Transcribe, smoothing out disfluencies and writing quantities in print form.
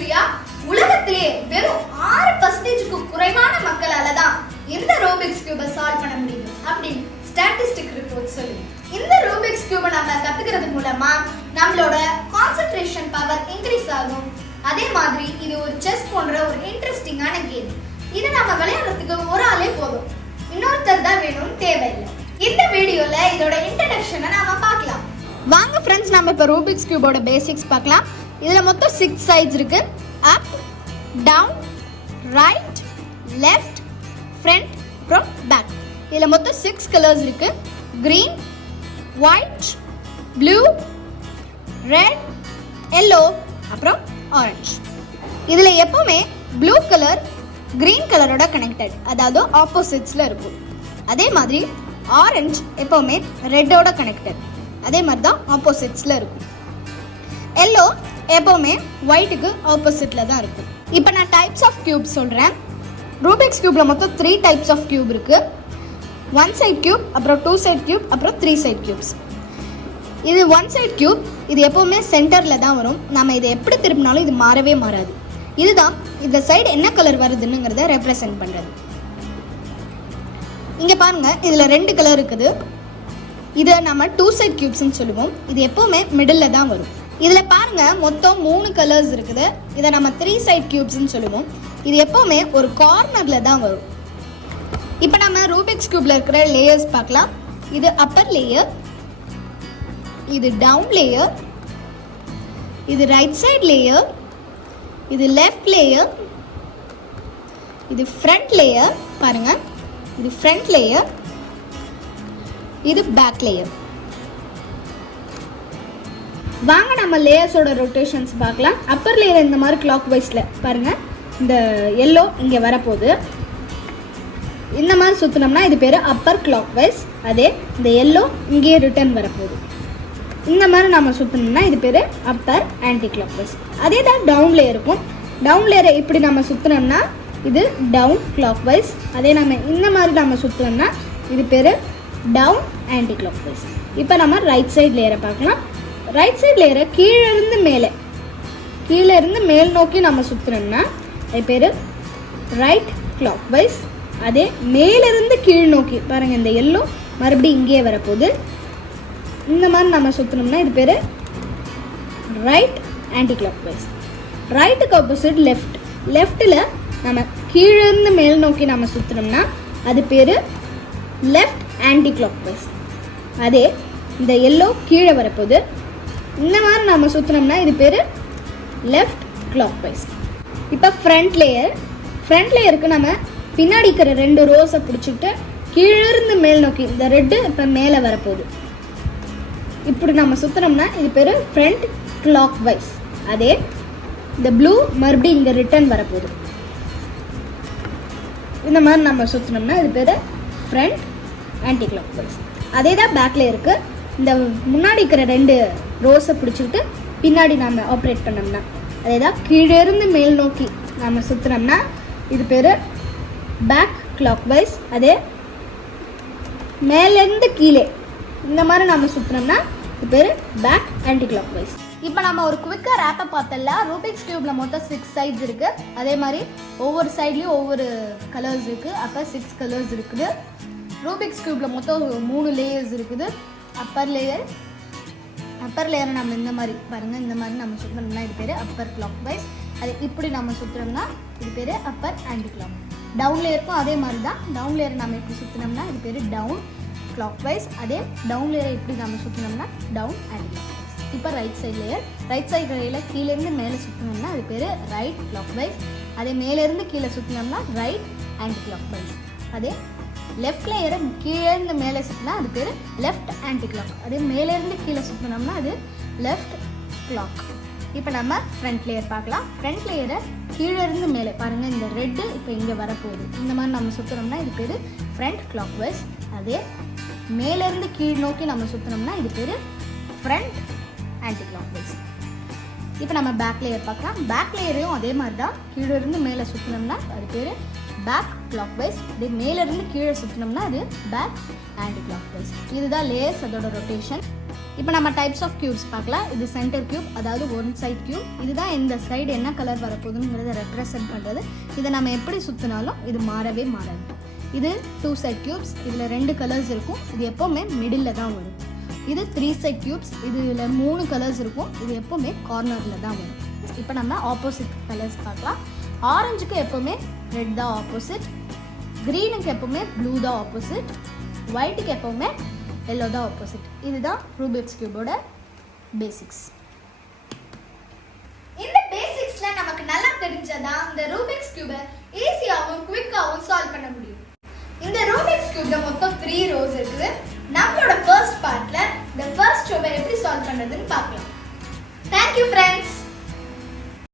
சரியா? உலகத்திலே வெறும் 6% குறைவான மக்களால தான் இந்த ரூபிக்ஸ் கியூபை சால்வ் பண்ண முடியும் அப்படின்னு ஸ்டாட்டிஸ்டிக் ரிப்போர்ட் சொல்லுது. இந்த ரூபிக்ஸ் கியூபை நம்ம கத்துக்கிறது மூலமா நம்மளோட கான்சென்ட்ரேஷன் பவர் இன்க்ரீஸ் ஆகும். அதே மாதிரி இது ஒரு செஸ் போன்ற ஒரு இன்ட்ரெஸ்டிங்கான கேம். இது நம்ம விளையாடுறதுக்கு ஒரு ஆளே போதும், இன்னொருத்தர் தான் வேணும் தேவையில்லை. இந்த வீடியோல இதோட இன்ட்ரோடக்ஷனை நாம பார்க்கலாம். வாங்க ஃப்ரெண்ட்ஸ், நம்ம இப்போ ரூபிக்ஸ் கியூபோட பேசிக்ஸ் பார்க்கலாம். இதில் மொத்தம் 6 சைட்ஸ் இருக்கு. அப், டவுன், ரைட், லெஃப்ட், ஃப்ரண்ட், அப்புறம் பேக். இதில் மொத்தம் 6 கலர்ஸ் இருக்கு. Green, white, blue, red, yellow, அப்புறம் ஆரஞ்சு. இதில் எப்பவுமே ப்ளூ கலர் கிரீன் கலரோட கனெக்டட், அதாவது ஆப்போசிட்ஸில் இருக்கும். அதே மாதிரி ஆரஞ்சு எப்பவுமே ரெட்டோட கனெக்டட், அதே மாதிரி தான் ஆப்போசிட்ஸில் இருக்கும். எல்லோ எப்பவுமே ஒயிட்டுக்கு ஆப்போசிட்டில் தான் இருக்கும். இப்போ நான் டைப்ஸ் ஆஃப் கியூப் சொல்கிறேன். ரூபிக்ஸ் கியூப்பில் மொத்தம் 3 டைப்ஸ் ஆஃப் கியூப் இருக்குது. 1 சைட் கியூப், அப்புறம் 2 சைட் கியூப், அப்புறம் 3 சைட் கியூப்ஸ். இது 1 சைட் கியூப், இது எப்போவுமே சென்டரில் தான் வரும். நம்ம இதை எப்படி திருப்பினாலும் இது மாறவே மாறாது. இதுதான் இந்த சைடு என்ன கலர் வருதுன்னுங்கிறத ரெப்ரசன்ட் பண்ணுறது. இங்கே பாருங்கள், இதில் 2 கலர் இருக்குது. இதை நம்ம 2 சைட் கியூப்ஸ்ன்னு சொல்லுவோம். இது எப்போவுமே மிடில் தான் வரும். இதில் பாருங்கள், மொத்தம் 3 கலர்ஸ் இருக்குது. இதை நம்ம 3 சைட் கியூப்ஸ்ன்னு சொல்லுவோம். இது எப்போவுமே ஒரு கார்னரில் தான் வரும். இப்போ நம்ம ரூபிக்ஸ் கியூப்பில் இருக்கிற லேயர்ஸ் பார்க்கலாம். இது அப்பர் லேயர், இது டவுன் லேயர், இது ரைட் சைட் லேயர், இது லெஃப்ட் லேயர், இது ஃப்ரண்ட் லேயர். பாருங்கள், இது ஃப்ரண்ட் லேயர், இது பேக் லேயர். வாங்க நம்ம லேயர்ஸோட ரொட்டேஷன்ஸ் பார்க்கலாம். அப்பர் லேயர் இந்த மாதிரி கிளாக் வைஸில் பாருங்கள், இந்த எல்லோ இங்கே வரப்போகுது. இந்த மாதிரி சுற்றினோம்னா இது பேர் அப்பர் கிளாக் வைஸ். அதே இந்த எல்லோ இங்கேயே ரிட்டர்ன் வரப்போகுது. இந்த மாதிரி நம்ம சுற்றினோம்னா இது பேர் அப்பர் ஆன்டி கிளாக் வைஸ். அதே தான் டவுன் லேயருக்கும். டவுன் லேயரை இப்படி நம்ம சுற்றினோம்னா இது டவுன் கிளாக் வைஸ். அதே நம்ம இந்த மாதிரி நம்ம சுற்றினோம்னா இது பேர் டவுன் ஆன்டி கிளாக் வைஸ். இப்போ நம்ம ரைட் சைட் லேயரை பார்க்கலாம். ரைட் சைட் லேயரை கீழே இருந்து மேல் நோக்கி நம்ம சுற்றினோம்னா அது பேர் ரைட் கிளாக் வைஸ். அதே மேலிருந்து கீழ் நோக்கி பாருங்கள், இந்த எல்லோ மறுபடியும் இங்கேயே வரப்போகுது. இந்த மாதிரி நம்ம சுற்றினோம்னா இது பேர் ரைட் ஆன்டி கிளாக் வைஸ். ரைட்டுக்கு ஆப்போசிட் லெஃப்ட். லெஃப்ட்டில் நம்ம கீழேருந்து மேல் நோக்கி நம்ம சுற்றினோம்னா அது பேர் லெஃப்ட் ஆன்டி கிளாக் வைஸ். அதே இந்த எல்லோ கீழே வரப்போகுது. இந்த மாதிரி நம்ம சுற்றினோம்னா இது பேர் லெஃப்ட் கிளாக் வைஸ். இப்போ ஃப்ரண்ட் லேயருக்கு நம்ம பின்னாடி இருக்கிற 2 ரோஸை பிடிச்சிக்கிட்டு கீழேருந்து மேல் நோக்கி இந்த ரெட்டு இப்போ மேலே வரப்போகுது. இப்படி நம்ம சுற்றினோம்னா இது பேர் ஃப்ரண்ட் கிளாக் வைஸ். அதே இந்த ப்ளூ மறுபடியும் இங்கே ரிட்டர்ன் வரப்போகுது. இந்த மாதிரி நம்ம சுற்றினோம்னா இது பேர் ஃப்ரண்ட் ஆன்டி கிளாக் வைஸ். அதே தான் பேக்கில் இருக்குது. இந்த முன்னாடி இருக்கிற 2 ரோஸை பிடிச்சிக்கிட்டு பின்னாடி நம்ம ஆப்ரேட் பண்ணோம்னா அதே தான் கீழேருந்து மேல் நோக்கி நம்ம சுற்றினோம்னா இது பேர் பேக் கிளாக் வைஸ். அதே மேலேருந்து கீழே இந்த மாதிரி நம்ம சுற்றினோம்னா இது பேர் பேக் ஆன்டி கிளாக் வைஸ். இப்போ நம்ம ஒரு குவிக்காக ரேப்பை பார்த்தல. ரூபிக்ஸ் கியூப்பில் மொத்தம் 6 சைட்ஸ் இருக்குது. அதே மாதிரி ஒவ்வொரு சைட்லேயும் ஒவ்வொரு கலர்ஸ் இருக்குது. அப்போ 6 கலர்ஸ் இருக்குது. ரூபிக்ஸ் கியூப்பில் மொத்தம் 3 லேயர்ஸ் இருக்குது. அப்பர் லேயரை நம்ம இந்த மாதிரி பாருங்கள், இந்த மாதிரி நம்ம சுற்றினோம்னா இது பேர் அப்பர் கிளாக் வைஸ். அது இப்படி நம்ம சுற்றினோம்னா இது பேர் அப்பர் ஆன்டி கிளாக். டவுன் லேயருக்கும் அதே மாதிரி தான். டவுன் லேயரை நம்ம இப்படி சுற்றினோம்னா இது பேர் டவுன் கிளாக் வைஸ். அதே டவுன் லேயரை இப்படி நம்ம சுற்றினோம்னா டவுன் ஆன்டி கிளாக் வைஸ். இப்போ ரைட் சைட் லேயரில் கீழேருந்து மேலே சுற்றினோம்னா அது பேர் ரைட் கிளாக் வைஸ். அதே மேலேருந்து கீழே சுற்றினோம்னா ரைட் ஆன்டி கிளாக் வைஸ். அதே லெஃப்ட் லேயரை கீழேருந்து மேலே சுற்றினா அது பேர் லெஃப்ட் ஆன்டி கிளாக். அதே மேலேருந்து கீழே சுற்றினோம்னா அது லெஃப்ட் கிளாக். இப்போ நம்ம ஃப்ரண்ட் லேயர் பார்க்கலாம். ஃப்ரண்ட் லேயரை கீழேருந்து மேலே பாருங்கள், இந்த ரெட்டு இப்போ இங்கே வரப்போகுது. இந்த மாதிரி நம்ம சுற்றினோம்னா இது பேர் ஃப்ரண்ட் கிளாக் வைஸ். அதே மேலேருந்து கீழ் நோக்கி நம்ம சுற்றினோம்னா இது பேர் ஃப்ரண்ட் ஆன்டி கிளாக் வைஸ். இப்போ நம்ம பேக் லேயர் பார்க்கலாம். பேக் லேயரையும் அதே மாதிரி தான். கீழேருந்து மேலே சுற்றினோம்னா அது பேர் பேக் கிளாக் வைஸ். இதே மேலேருந்து கீழே சுற்றினோம்னா அது பேக் ஆன்டி கிளாக் வைஸ். இதுதான் லேயர்ஸ், அதோட ரொட்டேஷன். இப்போ நம்ம டைப்ஸ் ஆஃப் கியூப்ஸ் பார்க்கலாம். இது சென்டர் கியூப், அதாவது ஒன் சைட் கியூப். இதுதான் இந்த சைடு என்ன கலர் வரப்போகுதுங்கிறத ரெப்ரசன்ட் பண்ணுறது. இதை நம்ம எப்படி சுற்றினாலும் இது மாறவே மாறாது. இது டூ சைட் கியூப்ஸ், இதில் 2 கலர்ஸ் இருக்கும். இது எப்போவுமே மிடில் தான் வரும். இது 3 சைட் கியூப்ஸ், இதில் 3 கலர்ஸ் இருக்கும். இது எப்போவுமே கார்னரில் தான் வரும். இப்போ நம்ம ஆப்போசிட் கலர்ஸ் பார்க்கலாம். ஆரஞ்சுக்கு எப்போவுமே ரெட் தான் ஆப்போசிட், க்ரீனுக்கு எப்போவுமே ப்ளூ தான் ஆப்போசிட், ஒயிட்டுக்கு எப்போவுமே எல்லோ தான் ஆப்போசிட். இதுதான் ரூபிக்ஸ் கியூபோட பேசிக்ஸ். இந்த பேசிக்ஸ்ல நமக்கு நல்லா தெரிஞ்சதா இந்த ரூபிக்ஸ் கியூபை ஈஸியாகவும் குவிக்காகவும் சால்வ் பண்ண முடியும். இந்த ரூபிக்ஸ் கியூப்ல மொத்தம் 3 ரோஸ் இருக்குது. நம்மளோட ஃபர்ஸ்ட் பார்ட்ல இந்த ஃபர்ஸ்ட் ரோவை எப்படி சால்வ் பண்றதுன்னு பார்க்கலாம். Thank you friends.